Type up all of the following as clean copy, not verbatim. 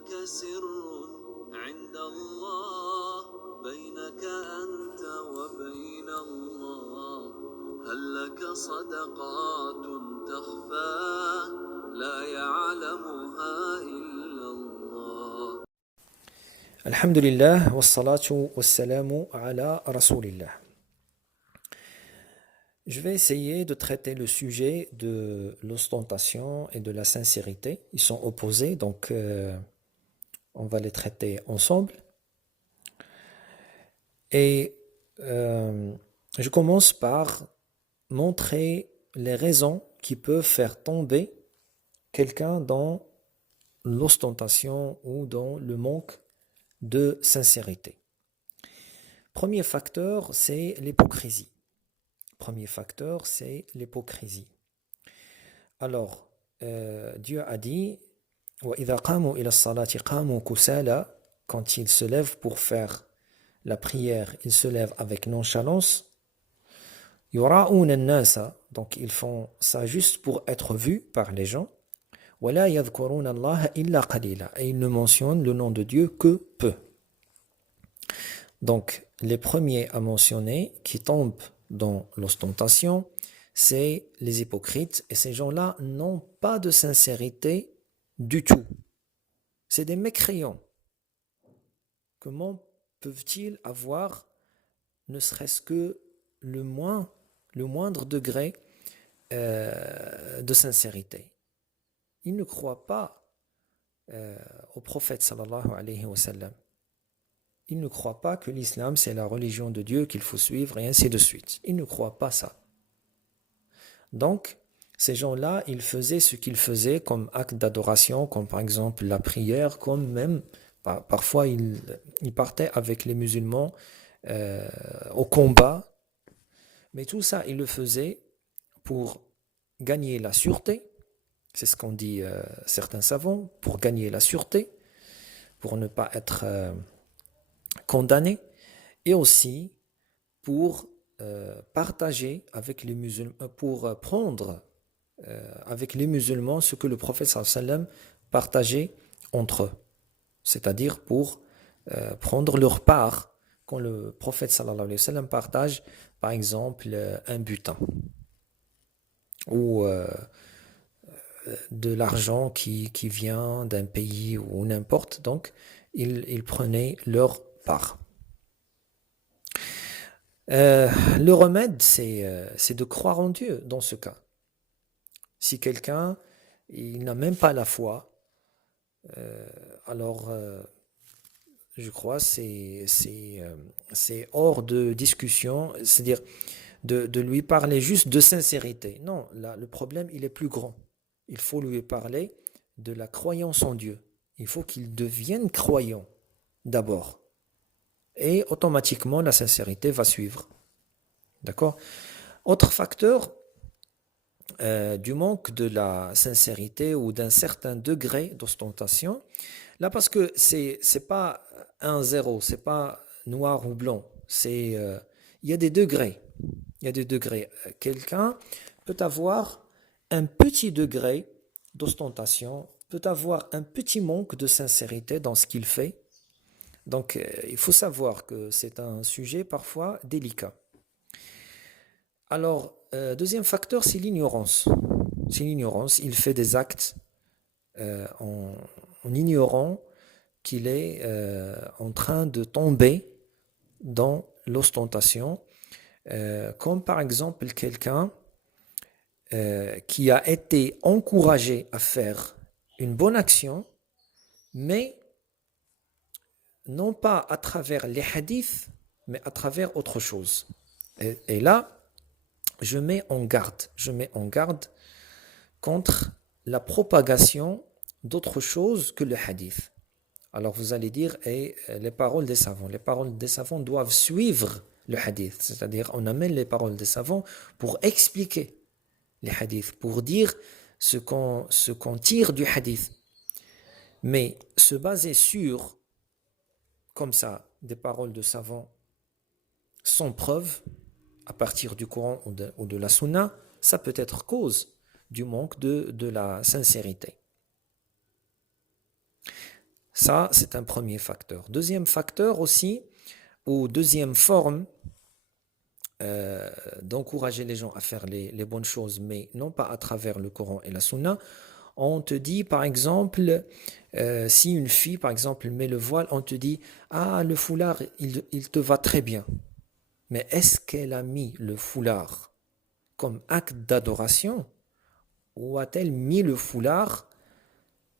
لك سر عند الله بينك أنت وبين الله هل لك صدقات تخفى لا يعلمها إلا الله. Alhamdulillah, wassalatu wassalamu ala rasulillah. Je vais essayer de traiter le sujet de l'ostentation et de la sincérité. Ils sont opposés, donc on va les traiter ensemble. Et je commence par montrer les raisons qui peuvent faire tomber quelqu'un dans l'ostentation ou dans le manque de sincérité. Premier facteur, c'est l'hypocrisie. Alors, Dieu a dit وَإِذَا قَامُوا إِلَى الصَّلَاةِ قَامُوا كُسَالَى. Quand ils se lèvent pour faire la prière, ils se lèvent avec nonchalance. يُرَاءُونَ النَّاسَ. Donc ils font ça juste pour être vus par les gens. وَلَا يَذْكُرُونَ اللَّهَ إِلَّا قَلِيلًا. Et ils ne mentionnent le nom de Dieu que peu. Donc, les premiers à mentionner qui tombent dans l'ostentation, c'est les hypocrites. Et ces gens-là n'ont pas de sincérité du tout. C'est des mécréants. Comment peuvent-ils avoir ne serait-ce que le moindre degré de sincérité? Ils ne croient pas au prophète sallallahu alayhi wa sallam. Ils ne croient pas que l'islam c'est la religion de Dieu qu'il faut suivre et ainsi de suite. Ils ne croient pas ça. Donc, ces gens-là, ils faisaient ce qu'ils faisaient comme acte d'adoration, comme par exemple la prière, comme même, parfois ils partaient avec les musulmans au combat. Mais tout ça, ils le faisaient pour gagner la sûreté. C'est ce qu'ont dit certains savants, pour gagner la sûreté, pour ne pas être condamné, et aussi pour partager avec les musulmans, pour prendre avec les musulmans ce que le prophète sallallahu alayhi wa sallam partageait entre eux, c'est-à-dire pour prendre leur part quand le prophète sallallahu alayhi wa sallam partage par exemple un butin ou de l'argent qui vient d'un pays ou n'importe, donc ils prenaient leur part. Le remède, c'est de croire en Dieu dans ce cas. Si quelqu'un il n'a même pas la foi, alors je crois c'est hors de discussion, c'est-à-dire de lui parler juste de sincérité. Non, là, le problème il est plus grand. Il faut lui parler de la croyance en Dieu. Il faut qu'il devienne croyant d'abord. Et automatiquement la sincérité va suivre. D'accord? Autre facteur du manque de la sincérité ou d'un certain degré d'ostentation, là parce que c'est pas 1-0, c'est pas noir ou blanc, c'est il y a des degrés. Il y a des degrés. Quelqu'un peut avoir un petit degré d'ostentation, peut avoir un petit manque de sincérité dans ce qu'il fait. Donc, il faut savoir que c'est un sujet parfois délicat. Alors, deuxième facteur, c'est l'ignorance. C'est l'ignorance. Il fait des actes en ignorant qu'il est en train de tomber dans l'ostentation. Comme par exemple quelqu'un qui a été encouragé à faire une bonne action, mais non pas à travers les hadiths, mais à travers autre chose. Et là, je mets en garde contre la propagation d'autre chose que le hadith. Alors vous allez dire, les paroles des savants doivent suivre le hadith, c'est-à-dire on amène les paroles des savants pour expliquer les hadiths, pour dire ce qu'on tire du hadith. Mais se baser sur, comme ça, des paroles de savants sans preuve, à partir du Coran ou de la Sunna, ça peut être cause du manque de la sincérité. Ça, c'est un premier facteur. Deuxième facteur aussi, ou deuxième forme d'encourager les gens à faire les bonnes choses, mais non pas à travers le Coran et la Sunna. On te dit, par exemple, si une fille, par exemple, met le voile, on te dit, ah, le foulard, il te va très bien. Mais est-ce qu'elle a mis le foulard comme acte d'adoration ou a-t-elle mis le foulard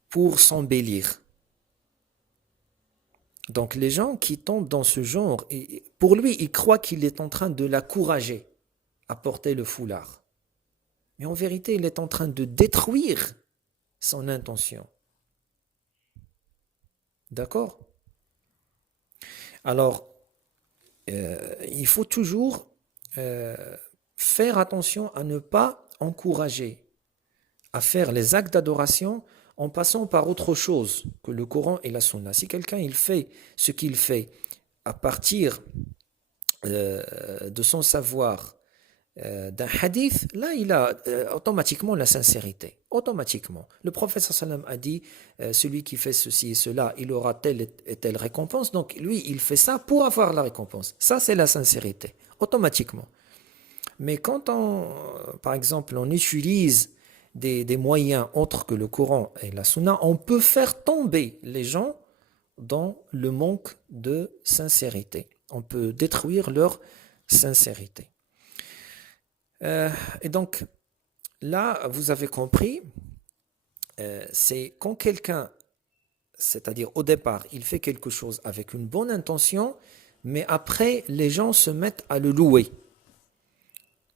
pour s'embellir? Donc les gens qui tombent dans ce genre, pour lui, il croit qu'il est en train de l'encourager à porter le foulard. Mais en vérité, il est en train de détruire son intention. D'accord? Alors, il faut toujours faire attention à ne pas encourager à faire les actes d'adoration en passant par autre chose que le Coran et la Sunna. Si quelqu'un il fait ce qu'il fait à partir de son savoir d'un hadith, là il a automatiquement la sincérité. Automatiquement. Le prophète sallam a dit celui qui fait ceci et cela, il aura telle et telle récompense. Donc lui, il fait ça pour avoir la récompense. Ça, c'est la sincérité. Automatiquement. Mais quand par exemple, on utilise des moyens autres que le Coran et la Sunna, on peut faire tomber les gens dans le manque de sincérité. On peut détruire leur sincérité. Et donc, là, vous avez compris, c'est quand quelqu'un, c'est-à-dire au départ, il fait quelque chose avec une bonne intention, mais après, les gens se mettent à le louer.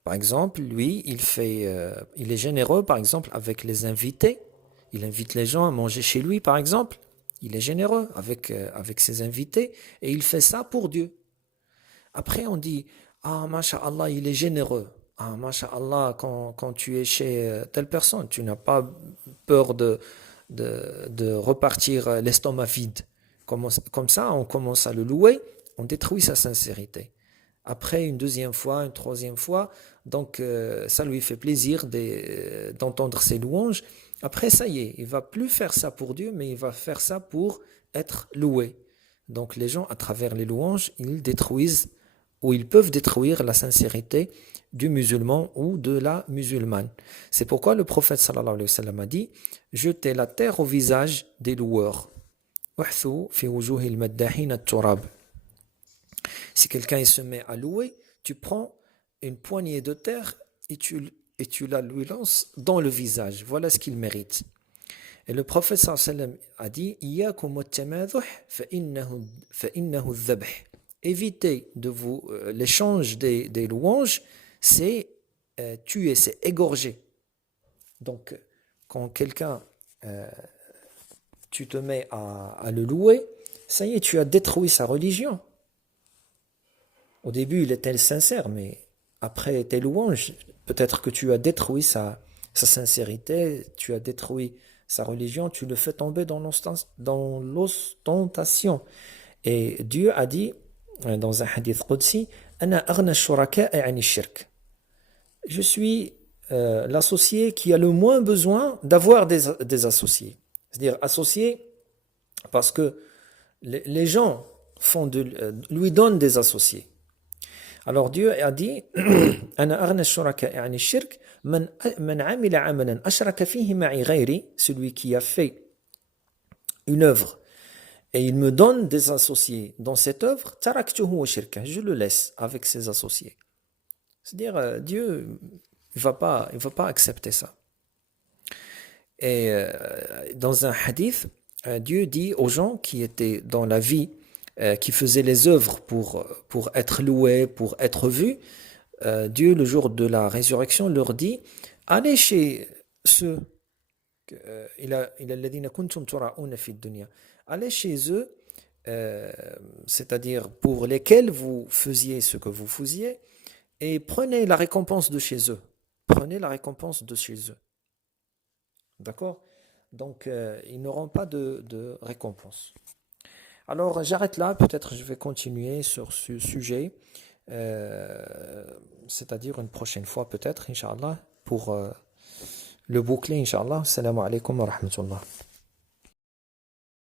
Par exemple, lui, il est généreux, par exemple, avec les invités. Il invite les gens à manger chez lui, par exemple. Il est généreux avec ses invités et il fait ça pour Dieu. Après, on dit, ah, masha'Allah, il est généreux. Ah, masha'Allah, quand tu es chez telle personne, tu n'as pas peur de repartir l'estomac vide. Comme ça, on commence à le louer, on détruit sa sincérité. Après, une deuxième fois, une troisième fois, donc ça lui fait plaisir d'entendre ses louanges. Après, ça y est, il ne va plus faire ça pour Dieu, mais il va faire ça pour être loué. Donc les gens, à travers les louanges, ils détruisent ou ils peuvent détruire la sincérité du musulman ou de la musulmane. C'est pourquoi le prophète sallallahu alayhi wa sallam a dit « Jetez la terre au visage des loueurs. » Si quelqu'un se met à louer, tu prends une poignée de terre et tu la lui lances dans le visage. Voilà ce qu'il mérite. Et le prophète sallallahu alayhi wa sallam a dit évitez l'échange des louanges, c'est tuer, c'est égorger. Donc, quand quelqu'un, tu te mets à le louer, ça y est, tu as détruit sa religion. Au début, il était sincère, mais après tes louanges, peut-être que tu as détruit sa sincérité, tu as détruit sa religion, tu le fais tomber dans l'ostentation. Et Dieu a dit, dans un hadith qudsi, Ana aghna shuraka'i 'ani shirk. Je suis l'associé qui a le moins besoin d'avoir des associés. C'est-à-dire associé parce que les gens lui donnent des associés. Alors Dieu a dit Ana aghna shuraka'i 'ani shirk man 'amila 'amalan ashraka fihi ma'i ghayri, celui qui a fait une œuvre et il me donne des associés dans cette œuvre, taraktuhu wa shirka, je le laisse avec ses associés. C'est-à-dire, Dieu il va pas accepter ça. Et dans un hadith, Dieu dit aux gens qui étaient dans la vie, qui faisaient les œuvres pour être loués, pour être vus, Dieu, le jour de la résurrection, leur dit, allez chez ceux allez chez eux, c'est-à-dire pour lesquels vous faisiez ce que vous faisiez, et prenez la récompense de chez eux. Prenez la récompense de chez eux. D'accord? Donc, ils n'auront pas de récompense. Alors, j'arrête là. Peut-être je vais continuer sur ce sujet, c'est-à-dire une prochaine fois, peut-être, Inch'Allah, pour le boucler, Inch'Allah. Salam alaikum wa rahmatullah.